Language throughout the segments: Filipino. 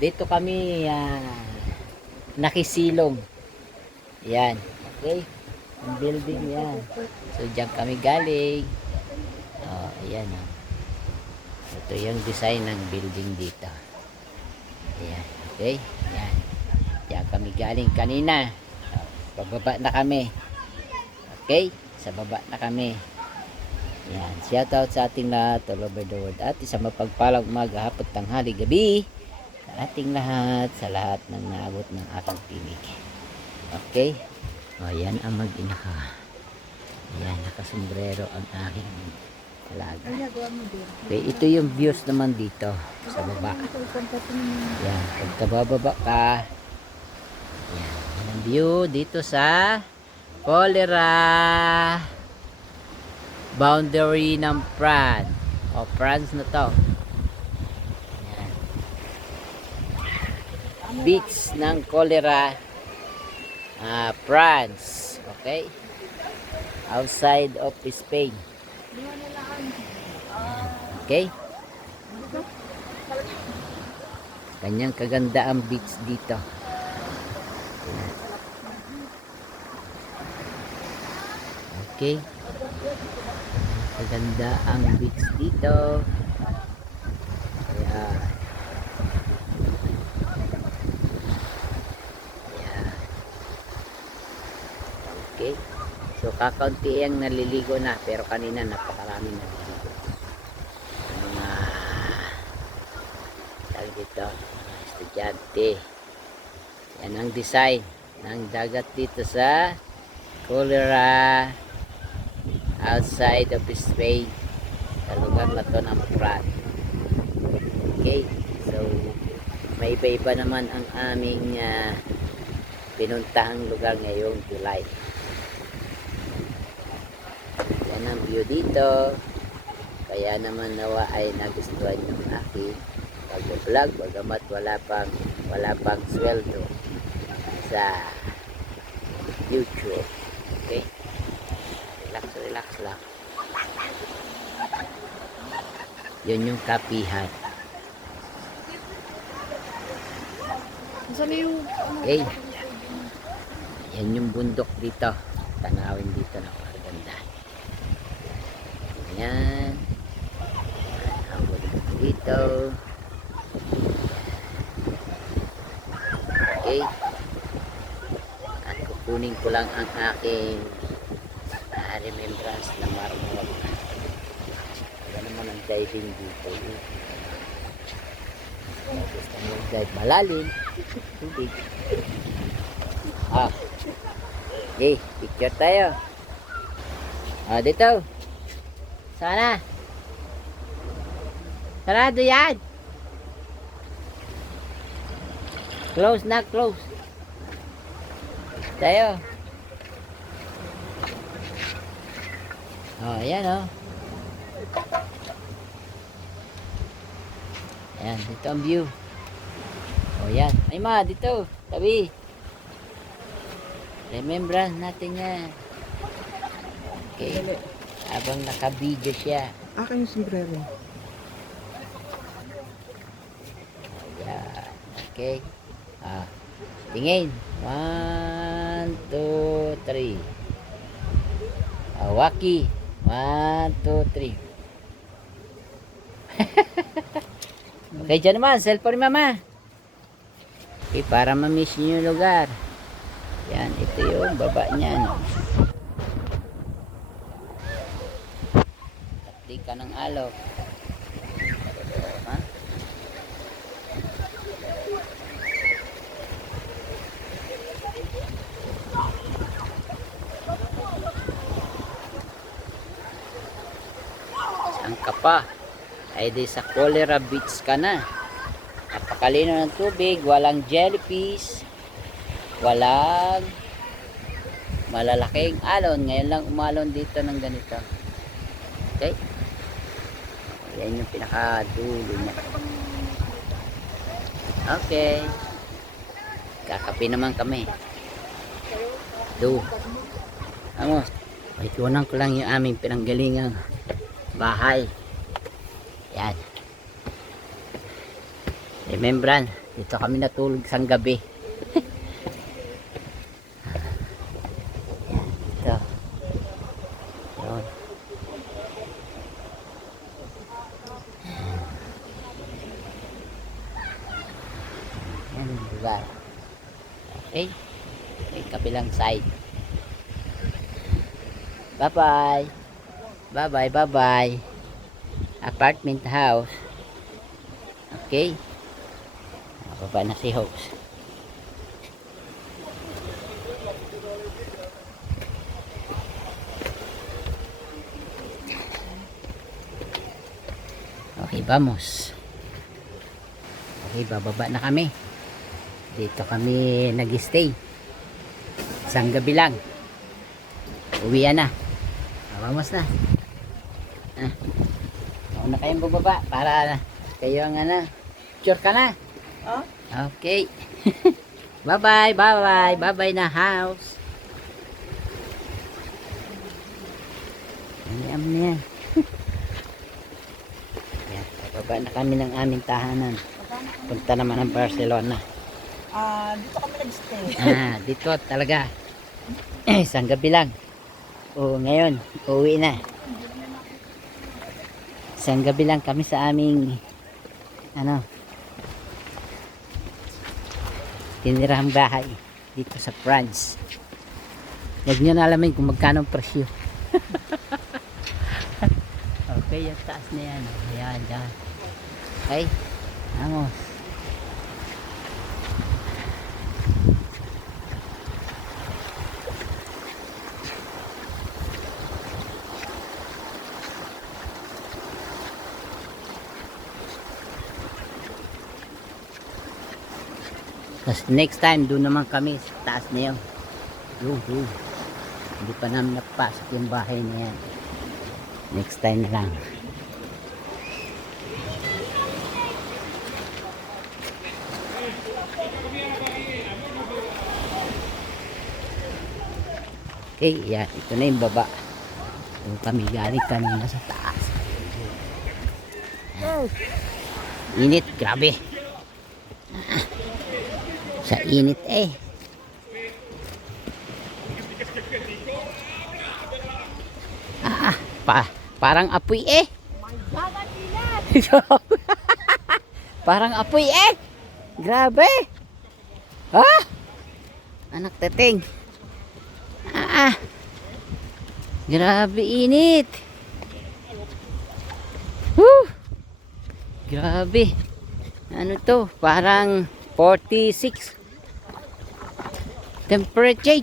Dito kami nakisilong. Yan. Okay. Ang building yan. So diyan kami galing. Oh, ayan oh. Ito yung design ng building dito. Ayan. Okay. Ayan. Diyan kami galing kanina. Pababa na kami. Okay. Sa baba na kami. Ayan. Shout out sa ating lahat all over the world. At isang mapagpalang umaga, hapon, tanghali, gabi sa ating lahat, sa lahat ng naabot ng aking pinig. Okay. O, yan ang mag-ina ka. Ayan, nakasombrero ang aking alaga. Okay, ito yung views naman dito sa baba. Ayan, pagkabababa ka, ayan, ang view dito sa Cholera boundary ng France. O, France na to. Ayan. Beach ng Cholera, France. Okay, outside of Spain. Okay, kanyang kaganda ang beach dito. Okay, kaganda ang beach dito. Ayan. Okay. So kakaunti ang naliligo na, pero kanina napakarami naliligo. Mga tawag dito, mga estudyante. Yan ang design ng dagat dito sa Cholera outside of Spain, sa lugar na to ng France. Okay, so may iba-iba naman ang aming pinuntahang lugar ngayong July. Yan ang view dito. Kaya naman nawa ay nagustuhan yung aking pag-vlog, bagamat wala pang sweldo sa YouTube. Okay, relax lang. Yun yung kapihan. Okay, yan yung bundok dito, tanawin dito na maganda. Ayan, ang bundok dito. Okay, at kukunin ko lang ang aking remembrance na marmol. Wala naman ang diving dito. Gusto mo dive malalim, tubig. Okay, picture tayo. Dito. Sana. Sarado yan. Close na, close. Tayo. Ayan Ayan, dito ang view. Ayan. Ay ma, dito. Tabi. Remembrance natin yan. Okay. Habang naka-video siya. Akin yung sombrero. Ayan. Okay. Tingin. 1, 2, 3. Waki. 1, 2, 3. Okay, dyan naman. Cellphone ni mama. Okay, para ma-miss nyo yung lugar. Yan, ito yung baba niyan. Tapdi ka ng alok. Ha? Saan ka pa? Ay di sa Cholera Beach ka na. Napakalino ng tubig, walang jellyfish, walang malalaking alon. Ngayon lang umalon dito ng ganito. Okay, yan yung pinakadulo niya. Okay, kakape naman kami. Vamos, itunan ko lang yung aming pinanggalingang bahay. Yan, remembrance Dito kami natulog sang gabi. Ito. Yun. Yan ang lugar. Okay. May kabilang side. Bye-bye. Bye-bye, bye-bye. Apartment house. Okay. Baba na si Hopes. Okay, vamos. Okay, bababa na kami. Dito kami nag-stay. Isang gabi lang. Uwian na. Vamos na. Mauna kayong bababa para kayo ang picture ka na. Oh? Okay. Bye-bye, bye-bye. Bye-bye na house. Ayan na yan. Ayan, bababa na kami ng aming tahanan. Punta naman ng Barcelona. Dito kami nag-stay. Dito talaga. Isang gabi lang. Ngayon, uwi na. Isang gabi lang kami sa aming tinirahang bahay dito sa France. Huwag nyo na alamin kung magkano ang presyo. Okay, yung taas na yan. Ayan, dyan. Okay, vamos. Tapos next time doon naman kami sa taas na yun. Hindi pa namin napasok yung bahay na yan. Next time na lang. Okay, yan. Ito na yung baba. Doon kami galing kanina sa taas. Init, grabe. Sa init parang apoy parang apoy grabe. Anak teteng. Grabe init. Grabe. Ano to? Parang 46 temperature.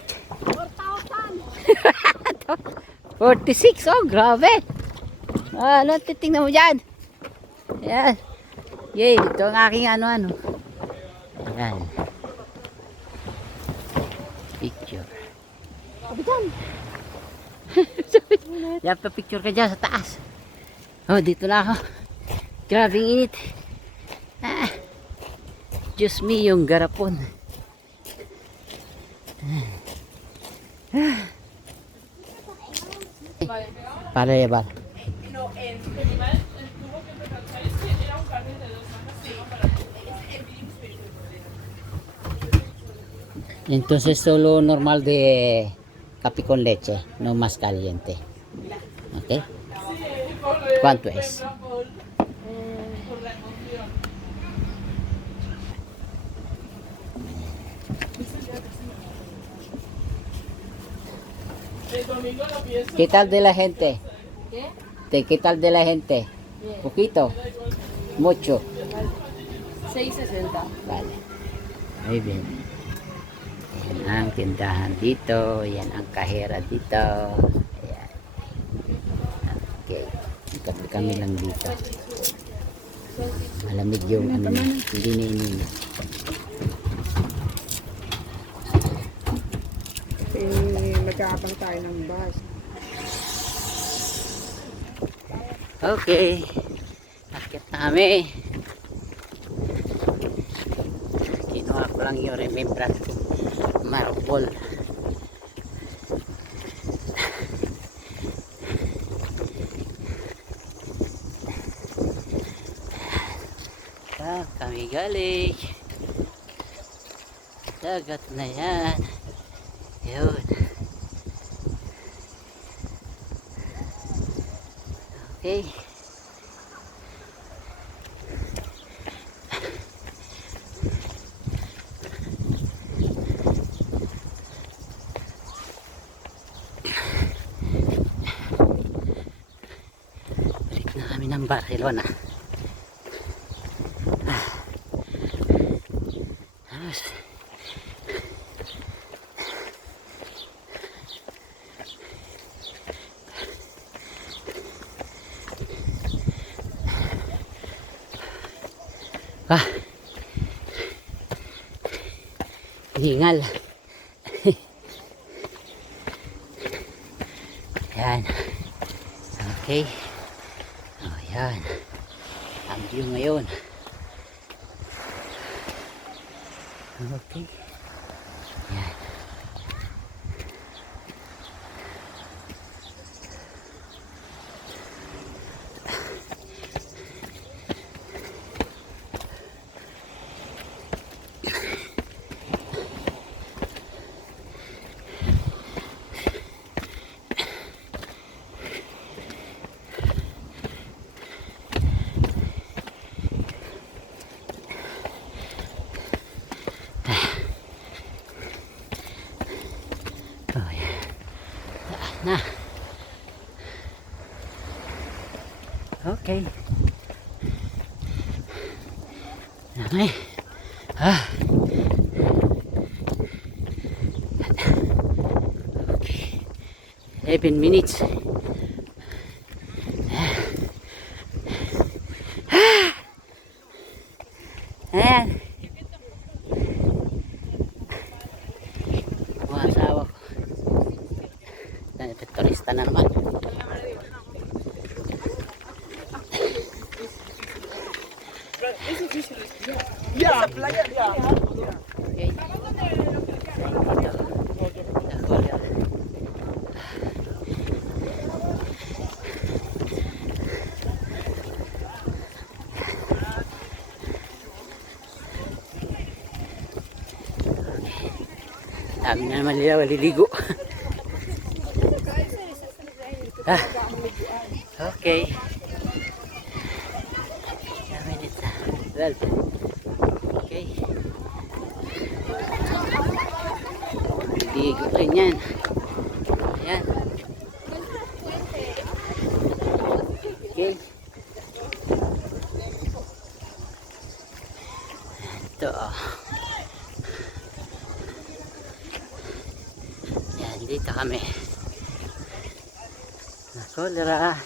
46. Oh, grabe. Ano, titingnan mo dyan. Ayan. Yay, ito ang aking ano. Ayan. Picture. Kapitan. Yan pa picture ka dyan sa taas. Oh, dito na ako. Grabe init. Diyos me, yung garapon. Para llevar. Entonces solo normal de café con leche, no más caliente. ¿Ok? ¿Cuánto es? ¿Qué tal de la gente? ¿Qué tal de la gente? Bien. ¿Poquito? ¿Mucho? 6.60. Vale. Muy bien. Yan ang tindahan dito. Yan ang kahera dito. Ayan. Okay. Kape kami lang dito. Malamig yung hindi na ininit. Magkaabang tayo ng bus. Okay. Akit na kami. Kinuha ko lang yung remembrance marble. Kami galing. dagat na yan. Yun. Okay. Balik na kami ng Barcelona. Vamos. Hingal. Yan. Okay. Oh, yan. Ang view ngayon. Okay. Yan. Oh, yan. Na. Okay. Okay. Okay. 11 minutes. Ayan. Mga asawa ko. Turista na naman. Yeah, playa, yeah. Okay. Dami na naman nila maliligo. Okay. Minutes na. 12. Okay. Ligo rin yan. Ayan. Okay. Ito. Yan, dito kami. Nakolera.